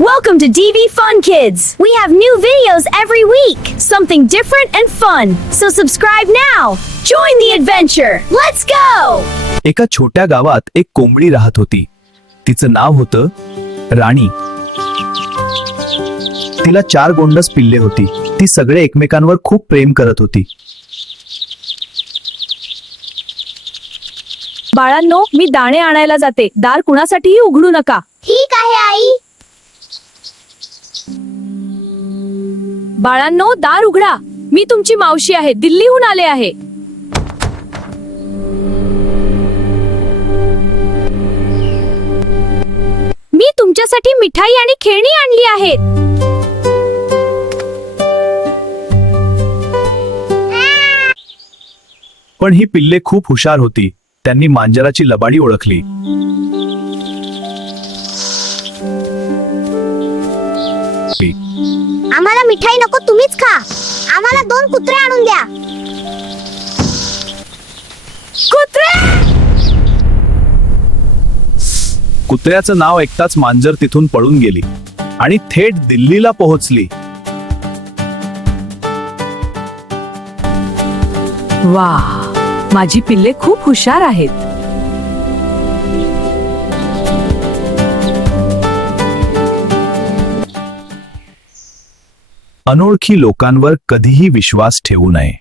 Welcome to DV Fun Kids. We have new videos every week. Something different and fun. So subscribe now. Join the adventure. Let's go. एका छोट्या गावात एक कोंबडी राहत होती. तिचं नाव होतं राणी. तिला 4 गोंडस पिल्ले होती. ती सगळे एकमेकांवर खूप प्रेम करत होती. बाळांनो, मी दाणे आणायला जाते. दार कुणासाठीही उघडू नका. ठीक आहे आई. बाळांनो, दार उघडा. मी तुमची मावशी आहे. दिल्लीहून आले आहे. मी तुमच्यासाठी मिठाई आणि खेळणी आणली आहेत. पण ही पिल्ले खूप हुशार होती. त्यांनी मांजराची लबाडी ओळखली. आम्हाला मिठाई नको, तुम्हीच खा. आम्हाला 2 कुत्रे आणून द्या. कुत्र्याचं नाव ऐकताच मांजर तिथून पळून गेली आणि थेट दिल्लीला पोहोचली. वाह, माझी पिल्ले खूप हुशार आहेत. अनोळखी लोकांवर कधीही विश्वास ठेवू नये.